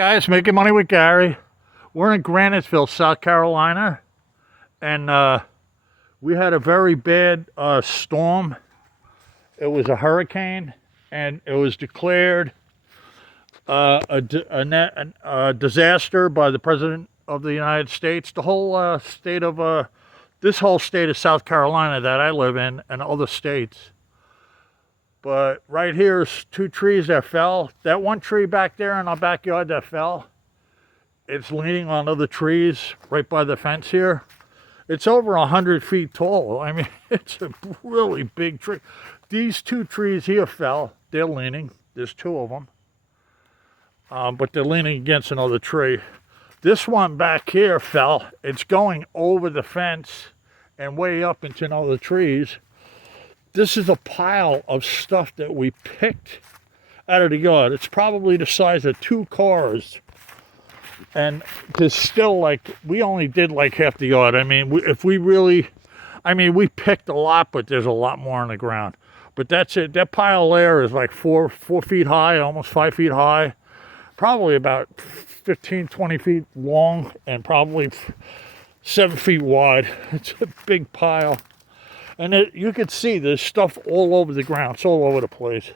Guys, making money with Gary. We're in Granetville, South Carolina, and we had a very bad storm. It was a hurricane, and it was declared a disaster by the President of the United States. The whole state of this whole state of South Carolina that I live in, and other states. But right here is 2 trees that fell. That one tree back there in our backyard that fell, it's leaning on other trees right by the fence here. It's over 100 feet tall. I mean, it's a really big tree. These 2 trees here fell. They're leaning. There's 2 of them. But they're leaning against another tree. This one back here fell. It's going over the fence and way up into another trees. This is a pile of stuff that we picked out of the yard. It's probably the size of 2 cars. And there's still, like, we only did like half the yard. I mean, we picked a lot, but there's a lot more on the ground. But that's it. That pile there is like 4 feet high, almost 5 feet high. Probably about 15, 20 feet long, and probably 7 feet wide. It's a big pile. And you can see there's stuff all over the ground. It's all over the place.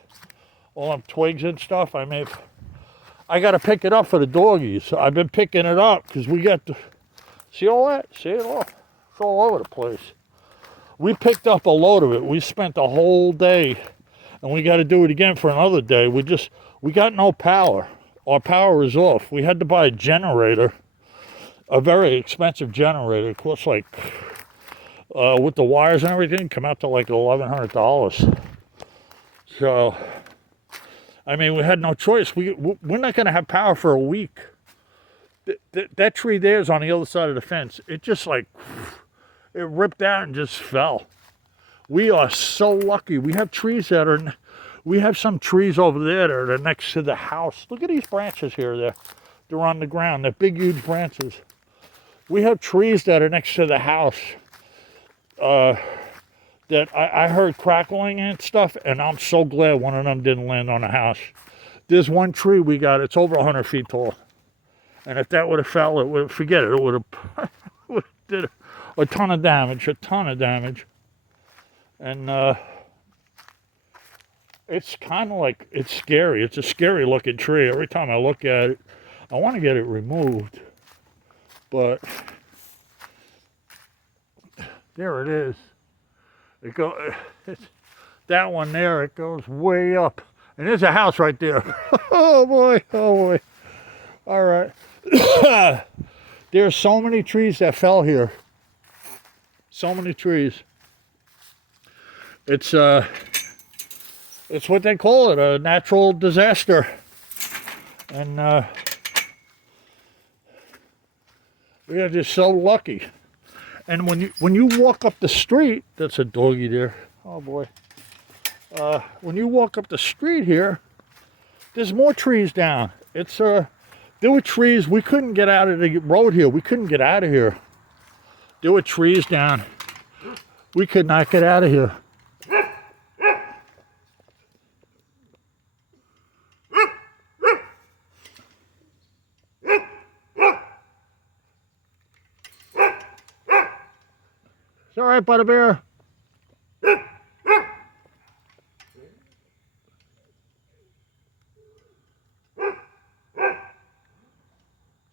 All them twigs and stuff. I mean, I got to pick it up for the doggies. So I've been picking it up because we got to... See all that? See it all? It's all over the place. We picked up a load of it. We spent the whole day. And we got to do it again for another day. We got no power. Our power is off. We had to buy a generator. A very expensive generator. It costs like... with the wires and everything, come out to like $1,100. So, I mean, we had no choice. We're not going to have power for a week. That tree there is on the other side of the fence. It just like, it ripped out and just fell. We are so lucky. We have trees we have some trees over there that are next to the house. Look at these branches here. They're on the ground. They're big, huge branches. We have trees that are next to the house. That I heard crackling and stuff, and I'm so glad one of them didn't land on the house. There's one tree we got, it's over 100 feet tall. And if that would have fell, it would have, forget it, it would have did a ton of damage. And it's kind of like, it's scary. It's a scary looking tree. Every time I look at it, I want to get it removed. But... there it is. That one there, it goes way up. And there's a house right there. Oh boy. All right. There's so many trees that fell here. So many trees. It's what they call it, a natural disaster. And we are just so lucky. And when you walk up the street, that's a doggy there. Oh boy. When you walk up the street here, there's more trees down. It's there were trees. We couldn't get out of the road here. We couldn't get out of here. There were trees down. We could not get out of here. It's all right, Butterbear. It's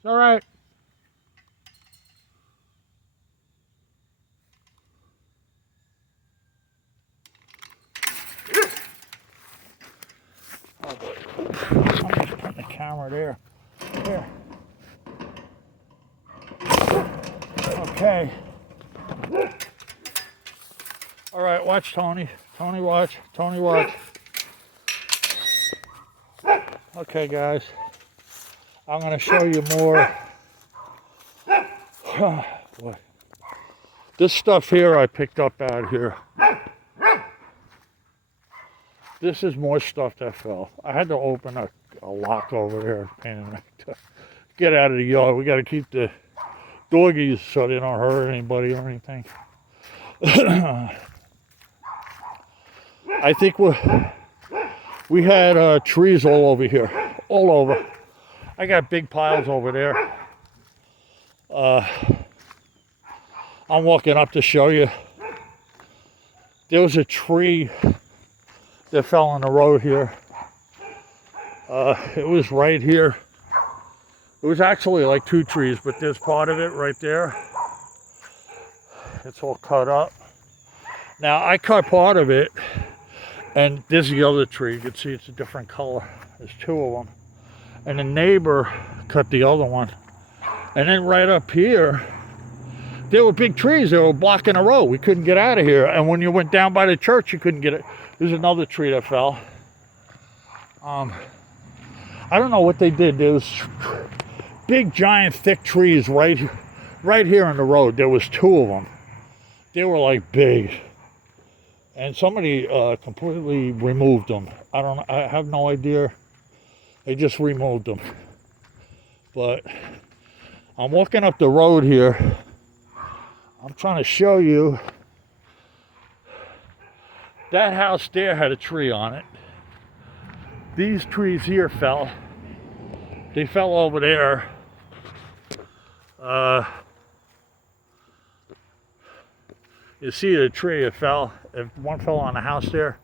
all right. Oh boy. I'm just putting the camera there. Here. Okay. All right, watch Tony. Tony, watch. Okay, guys. I'm going to show you more. Oh, boy. This stuff here I picked up out here. This is more stuff that fell. I had to open a lock over there. To get out of the yard. We got to keep the doggies so they don't hurt anybody or anything. I think we had trees all over here, all over. I got big piles over there. I'm walking up to show you. There was a tree that fell on the road here. It was right here. It was actually like 2 trees, but there's part of it right there. It's all cut up. Now, I cut part of it, and there's the other tree. You can see it's a different color. There's 2 of them. And the neighbor cut the other one. And then right up here, there were big trees. They were blocking the road. We couldn't get out of here. And when you went down by the church, you couldn't get it. There's another tree that fell. I don't know what they did. There was big, giant, thick trees right here on the road. There was 2 of them. They were like big. And somebody completely removed them. I have no idea. They just removed them. But I'm walking up the road here. I'm trying to show you. That house there had a tree on it. These trees here fell. They fell over there. You see the tree, it fell. One fell on the house there.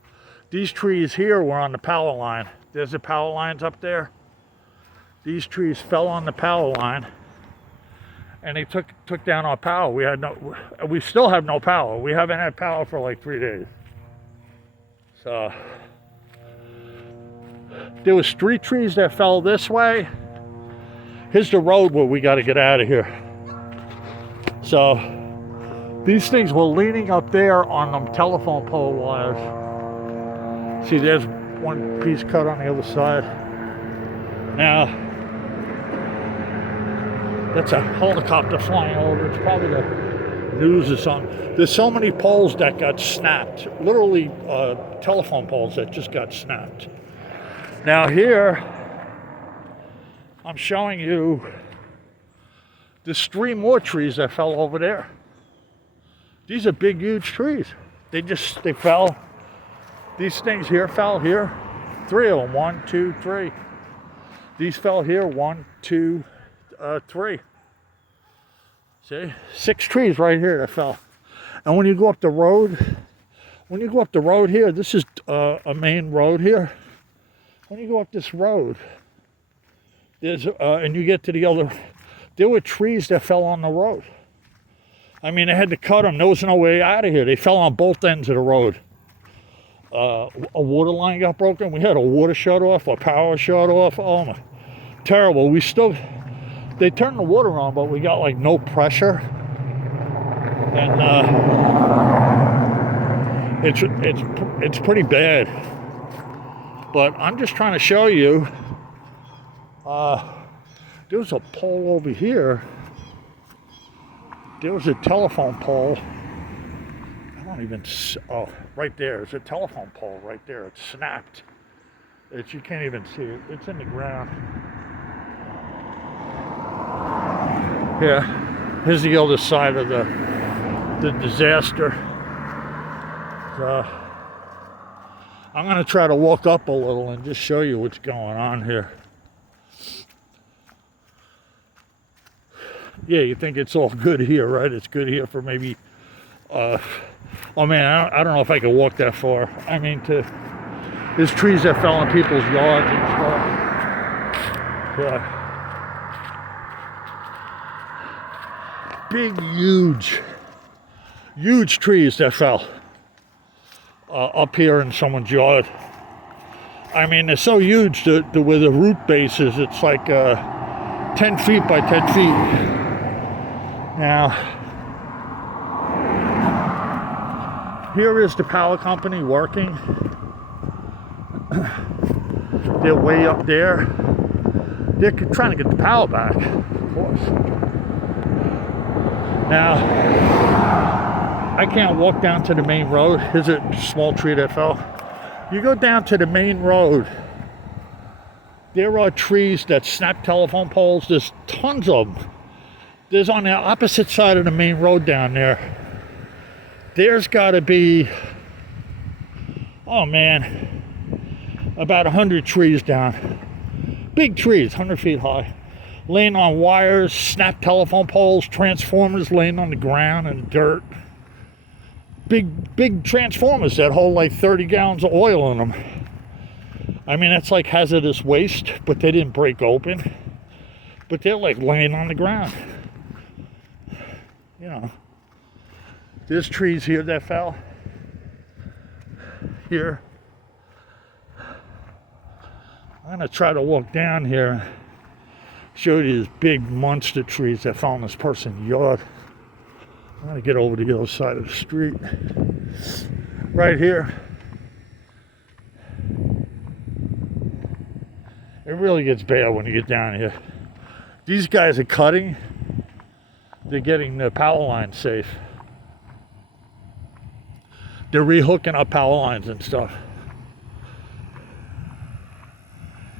These trees here were on the power line. There's the power lines up there. These trees fell on the power line, and they took down our power. We still have no power. We haven't had power for like 3 days. So there was 3 trees that fell this way. Here's the road where we got to get out of here. So these things were leaning up there on them telephone pole wires. See, there's one piece cut on the other side. Now, that's a helicopter flying over. It's probably the news or something. There's so many poles that got snapped. Literally telephone poles that just got snapped. Now here, I'm showing you there's 3 more trees that fell over there. These are big, huge trees. They fell. These things here fell here. 3 of them. 1, 2, 3. These fell here. 1, 2, 3. See? 6 trees right here that fell. And when you go up the road, here, this is a main road here. When you go up this road, there's and you get to the other, there were trees that fell on the road. I mean, they had to cut them. There was no way out of here. They fell on both ends of the road. A water line got broken. We had a water shut off, a power shut off. Oh my, terrible. They turned the water on, but we got like no pressure. And it's pretty bad. But I'm just trying to show you. There's a pole over here. There was a telephone pole. Right there. There's a telephone pole right there. It's snapped. You can't even see it. It's in the ground. Yeah. Here's the other side of the disaster. I'm going to try to walk up a little and just show you what's going on here. Yeah, you think it's all good here, right? It's good here for maybe, oh man, I don't know if I could walk that far. I mean, there's trees that fell in people's yards and stuff. Yeah. Big, huge trees that fell up here in someone's yard. I mean, they're so huge that where the root base is, it's like 10 feet by 10 feet. Now, here is the power company working. They're way up there. They're trying to get the power back, of course. Now, I can't walk down to the main road. Here's a small tree that fell. You go down to the main road, there are trees that snap telephone poles. There's tons of them. There's on the opposite side of the main road down there. There's got to be, oh man, about 100 trees down. Big trees, 100 feet high. Laying on wires, snapped telephone poles, transformers laying on the ground and dirt. Big transformers that hold like 30 gallons of oil in them. I mean, that's like hazardous waste, but they didn't break open. But they're like laying on the ground. You know, there's trees here that fell. Here. I'm gonna try to walk down here and show you these big monster trees that fell in this person's yard. I'm gonna get over to the other side of the street. Right here. It really gets bad when you get down here. These guys are cutting. They're getting the power lines safe. They're rehooking up power lines and stuff.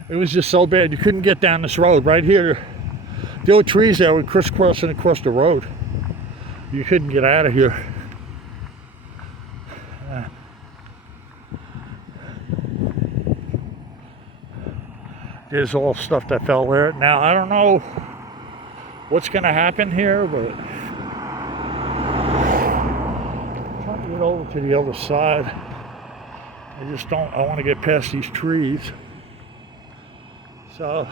It was just so bad you couldn't get down this road. Right here, there were trees that were crisscrossing across the road. You couldn't get out of here. There's all stuff that fell there. Now, I don't know what's going to happen here, but I'm trying to get over to the other side. I want to get past these trees. So,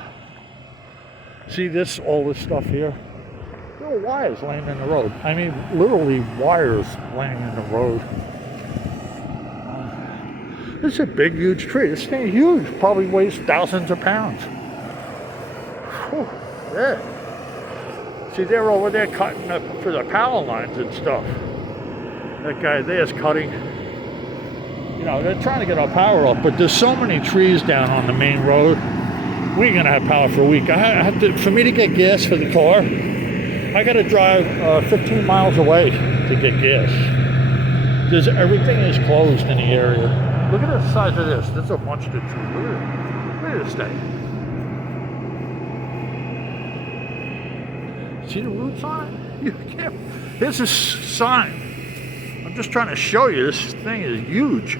see all this stuff here? There are wires laying in the road. I mean, literally wires laying in the road. This is a big, huge tree. This thing is huge. Probably weighs thousands of pounds. Whew, yeah. See, they're over there cutting up for the power lines and stuff. That guy there's cutting. You know, they're trying to get our power up, but there's so many trees down on the main road. We ain't gonna have power for a week. For me to get gas for the car, I gotta drive 15 miles away to get gas. Everything is closed in the area. Look at the size of this. There's a bunch of trees. Look at this thing. See the roots on it? You can't. Here's a sign. I'm just trying to show you. This thing is huge.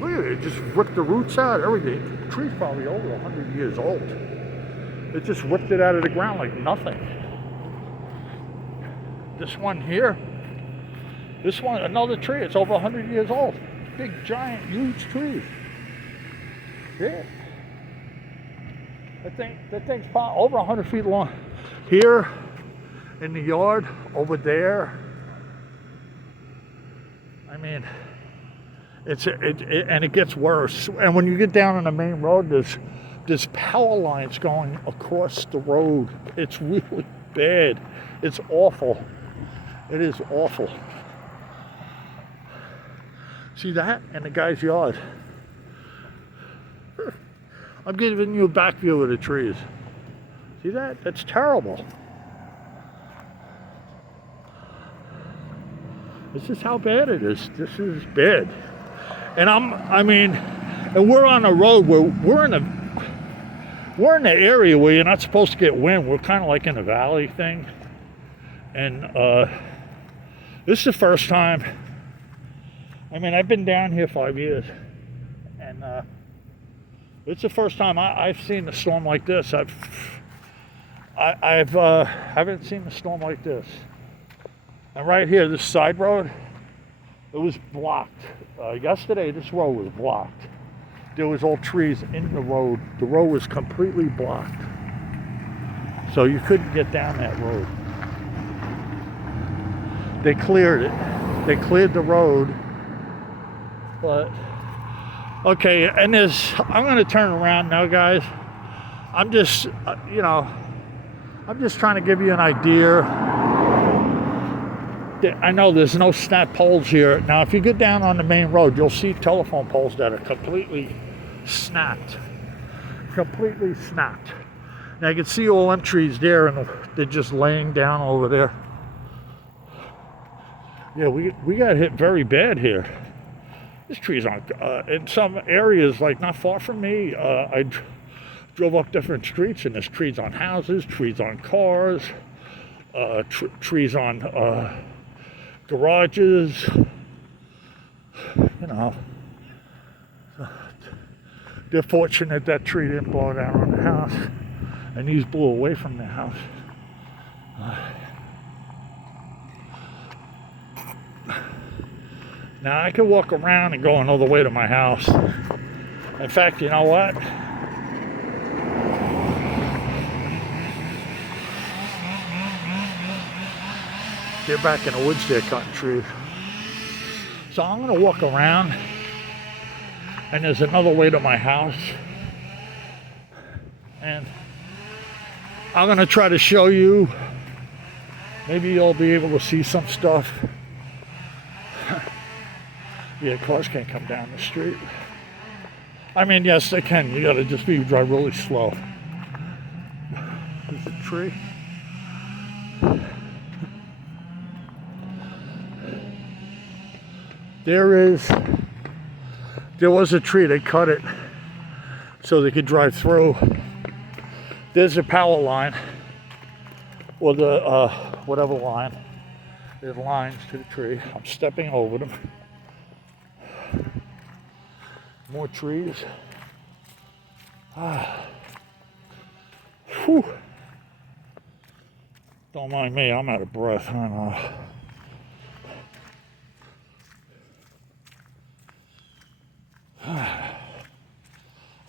Look at it. It just ripped the roots out. Everything. The tree's probably over 100 years old. It just ripped it out of the ground like nothing. This one here. This one, another tree. It's over 100 years old. Big, giant, huge tree. Yeah. That thing's probably over 100 feet long. Here, in the yard, over there. I mean, and it gets worse. And when you get down on the main road, there's power lines going across the road. It's really bad. It's awful. It is awful. See that? In the guy's yard. I'm giving you a back view of the trees. See that? That's terrible. This is how bad it is. This is bad. And and we're on a road where we're in the area where you're not supposed to get wind. We're kind of like in a valley thing. And this is the first time. I mean, I've been down here 5 years, and it's the first time I've seen a storm like this. I haven't seen a storm like this. And right here, this side road, it was blocked. Yesterday, this road was blocked. There was all trees in the road. The road was completely blocked, so you couldn't get down that road. They cleared it. They cleared the road. But, okay, and I'm going to turn around now, guys. I'm just, I'm just trying to give you an idea. I know there's no snap poles here. Now, if you get down on the main road, you'll see telephone poles that are completely snapped. Completely snapped. Now, you can see all them trees there, and they're just laying down over there. Yeah, we got hit very bad here. This tree's on, in some areas, like not far from me, I drove up different streets, and there's trees on houses, trees on cars, trees on garages, They're fortunate that tree didn't blow down on the house, and these blew away from the house. Now I could walk around and go another way to my house. In fact, you know what? They're back in the woods there cutting trees. So I'm gonna walk around, and there's another way to my house. And I'm gonna try to show you. Maybe you'll be able to see some stuff. Yeah, cars can't come down the street. I mean, yes, they can. You gotta just drive really slow. There's a tree. There was a tree. They cut it so they could drive through. There's a power line, or the whatever line. There's lines to the tree. I'm stepping over them. More trees. Whew. Don't mind me, I'm out of breath. I know.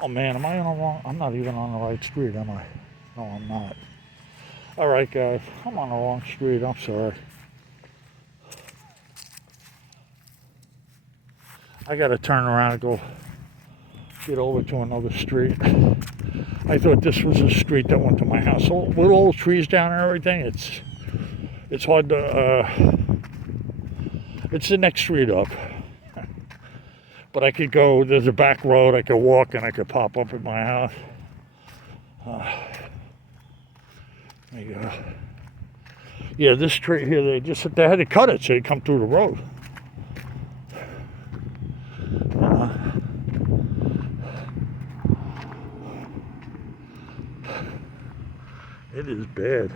Oh man, am I on the wrong? I'm not even on the right street, am I? No, I'm not. All right, guys, I'm on the wrong street. I'm sorry. I gotta turn around and go get over to another street. I thought this was a street that went to my house. So with all the trees down and everything, it's hard to. It's the next street up. But I could go. There's a back road. I could walk and I could pop up at my house. There you go. Yeah, this street here, they had to cut it so you come through the road. It is bad.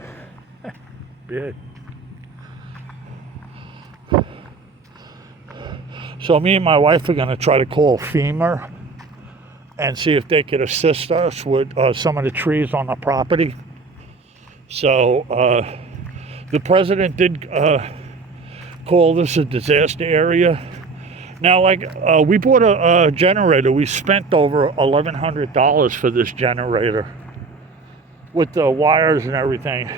Bad. So me and my wife are going to try to call FEMA and see if they could assist us with some of the trees on the property. So the president did call this a disaster area. Now, we bought a generator. We spent over $1,100 for this generator with the wires and everything.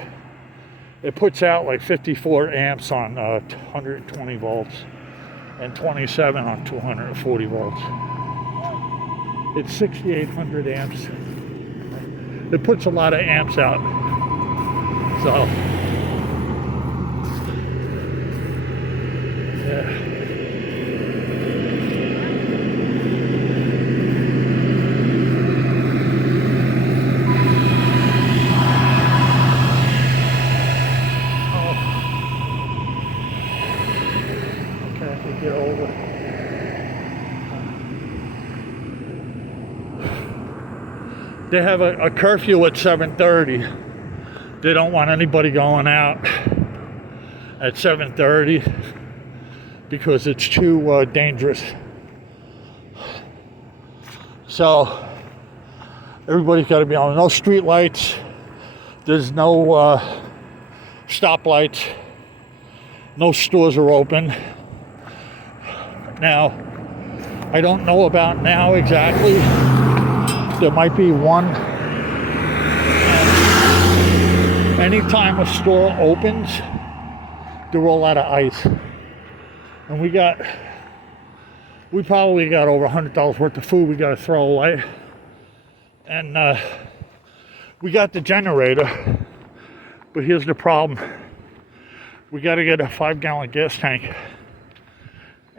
It puts out like 54 amps on 120 volts and 27 on 240 volts. It's 6,800 amps. It puts a lot of amps out. So, yeah. Get over. They have a curfew at 7:30. They don't want anybody going out at 7:30 because it's too dangerous. So everybody's got to be on. No street lights. There's no stoplights. No stores are open. Now, I don't know about now exactly. There might be one. Anytime a store opens, there are a lot of ice. And we probably got over $100 worth of food we got to throw away. And we got the generator, but here's the problem. We got to get a 5-gallon gas tank.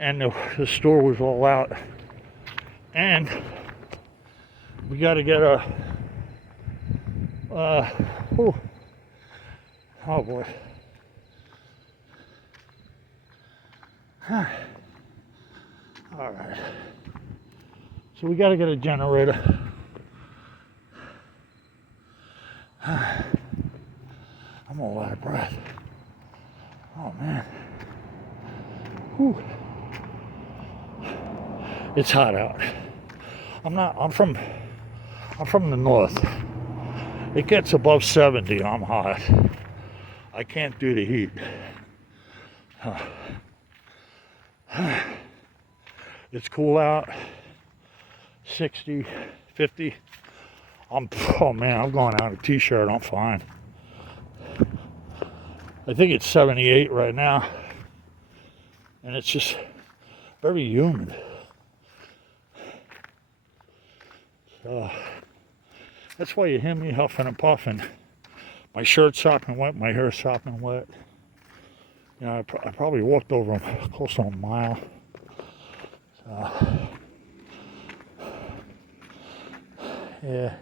And the store was all out. And we got to get a, oh boy. All right. So we got to get a generator. I'm all out of breath. Oh man. Whew. It's hot out. I'm from the north. It gets above 70, I'm hot. I can't do the heat. It's cool out, 60, 50. Oh man, I'm going out in a t-shirt, I'm fine. I think it's 78 right now. And it's just very humid. So, that's why you hear me huffing and puffing. My shirt's sopping wet, my hair's sopping wet. You know, I probably walked over close to a mile. So, yeah.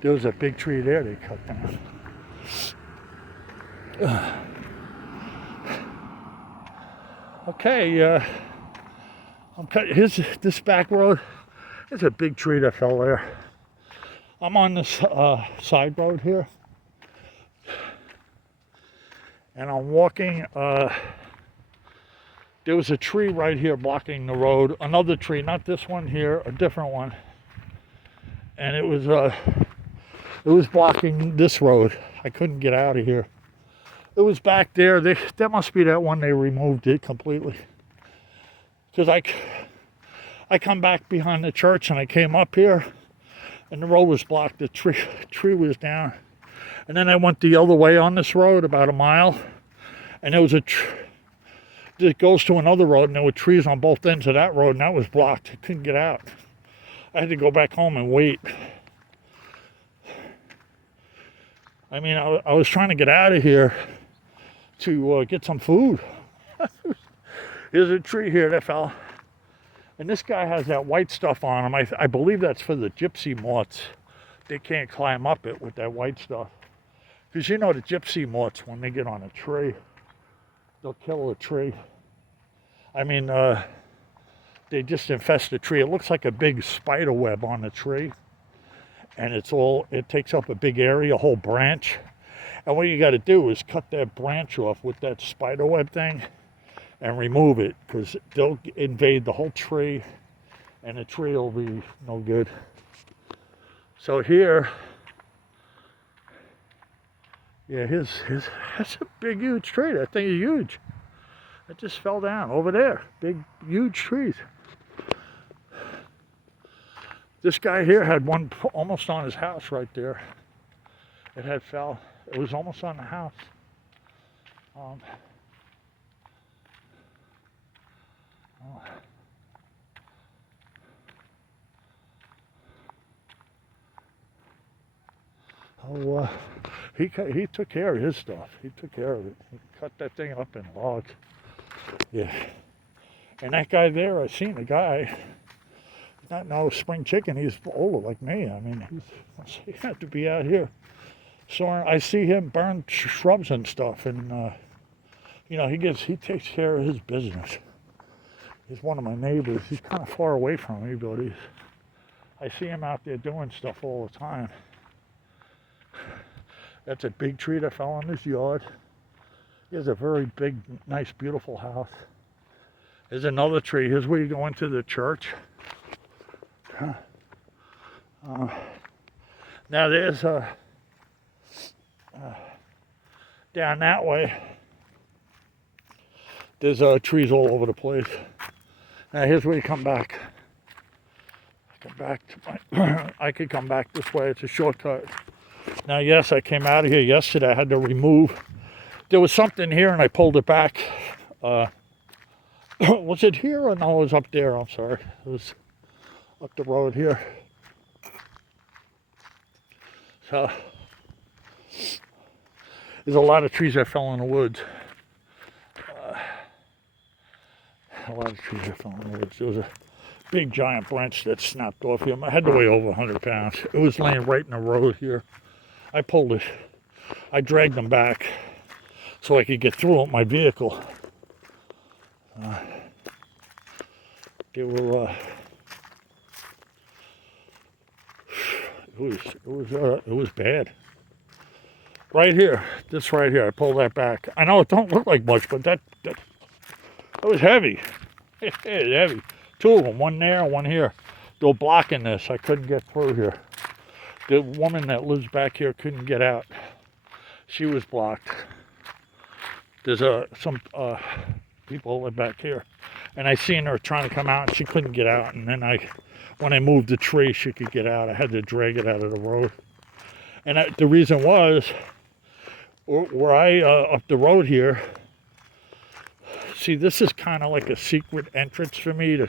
There was a big tree there they cut down. Okay, here's this back road. There's a big tree that fell there. I'm on this side road here. And I'm walking, there was a tree right here blocking the road. Another tree, not this one here, a different one. And it was blocking this road. I couldn't get out of here. It was back there. That must be that one they removed it completely. Because I come back behind the church and I came up here and the road was blocked. The tree was down. And then I went the other way on this road about a mile. And there was it goes to another road and there were trees on both ends of that road and that was blocked. I couldn't get out. I had to go back home and wait. I mean, I was trying to get out of here to get some food. There's a tree here that fell. And this guy has that white stuff on him. I believe that's for the gypsy moths. They can't climb up it with that white stuff. Because you know the gypsy moths, when they get on a tree, they'll kill a tree. I mean, they just infest the tree. It looks like a big spider web on the tree. And it takes up a big area, a whole branch. And what you got to do is cut that branch off with that spider web thing and remove it, because they'll invade the whole tree and the tree will be no good. So here, yeah, that's a big, huge tree. That thing is huge. It just fell down over there. Big, huge trees. This guy here had one almost on his house right there. It had fell. It was almost on the house. He took care of his stuff. He took care of it. He cut that thing up in logs. Yeah. And that guy there, I seen the guy. Not no spring chicken. He's older like me. I mean, he had to be out here. So I see him burn shrubs and stuff, and you know, he takes care of his business. He's one of my neighbors. He's kind of far away from me, but I see him out there doing stuff all the time. That's a big tree that fell in his yard. He has a very big, nice, beautiful house. There's another tree. Here's where you go into the church. Now there's down that way, there's trees all over the place. Now here's where you come back. I could come back this way. It's a shortcut. Now yes, I came out of here yesterday. I had to remove. There was something here and I pulled it back. Was it here or no? It was up there. I'm sorry. It was up the road here. So there's a lot of trees that fell in the woods. A lot of trees that fell in the woods. There was a big giant branch that snapped off here. I had to weigh over 100 pounds. It was laying right in the road here. I pulled it. I dragged them back so I could get through with my vehicle. They were. It was bad. Right here, this right here, I pulled that back. I know it don't look like much, but that was heavy. It was heavy. Two of them, one there and one here. They were blocking this. I couldn't get through here. The woman that lives back here couldn't get out. She was blocked. There's some people live back here. And I seen her trying to come out and she couldn't get out. And then when I moved the tree, she could get out. I had to drag it out of the road. And the reason was, where I, up the road here, see, this is kind of like a secret entrance for me to,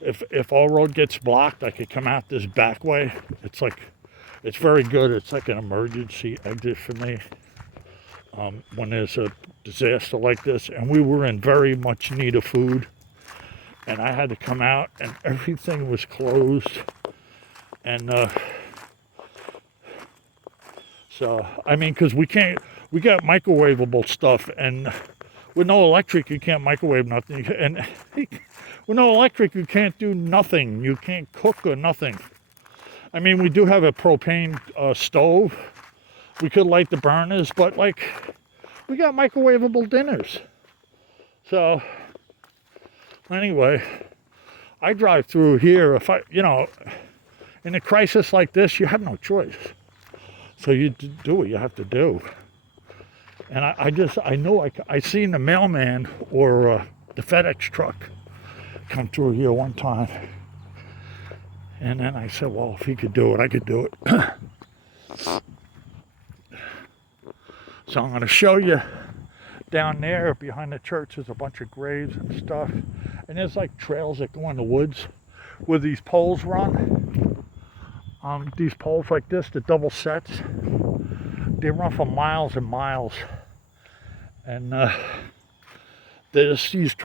if all road gets blocked, I could come out this back way. It's very good. It's like an emergency exit for me when there's a disaster like this. And we were in very much need of food. And I had to come out and everything was closed. And so, I mean, because we got microwavable stuff. And with no electric, you can't microwave nothing. And with no electric, you can't do nothing. You can't cook or nothing. I mean, we do have a propane stove. We could light the burners, but like, we got microwavable dinners. So, anyway, I drive through here. If in a crisis like this, you have no choice. So you do what you have to do. And I know I seen the mailman or the FedEx truck come through here one time. And then I said, well, if he could do it, I could do it. So I'm going to show you down there behind the church. There's a bunch of graves and stuff. And there's like trails that go in the woods where these poles run. These poles like this, the double sets, they run for miles and miles. And there's these